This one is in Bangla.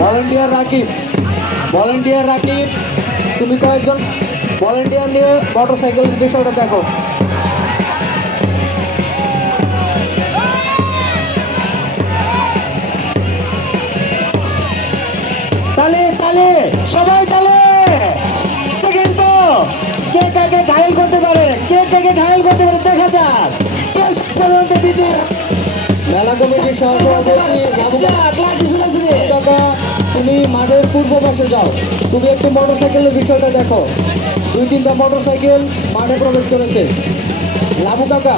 ভলান্টিয়ার রাকিব, ভলান্টিয়ার রাকিব, তুমি কয়েকজন ভলান্টিয়ার নিয়ে মোটরসাইকেল বিষয়টা দেখো। তালে তালে সবাই তালে। কিন্তু কে কাকে ঘায়েল করতে পারে, কে কাকে ঘায়েল করতে পারে দেখা যাক। কে পর্যন্ত বিজয় মেলা কমিটির সভাপতি কাকা, তুমি মাঠের পূর্ব পাশে যাও, তুমি একটু মোটরসাইকেলের বিষয়টা দেখো। 2-3টা মোটরসাইকেল মাঠে প্রবেশ করেছে। লাবু কাকা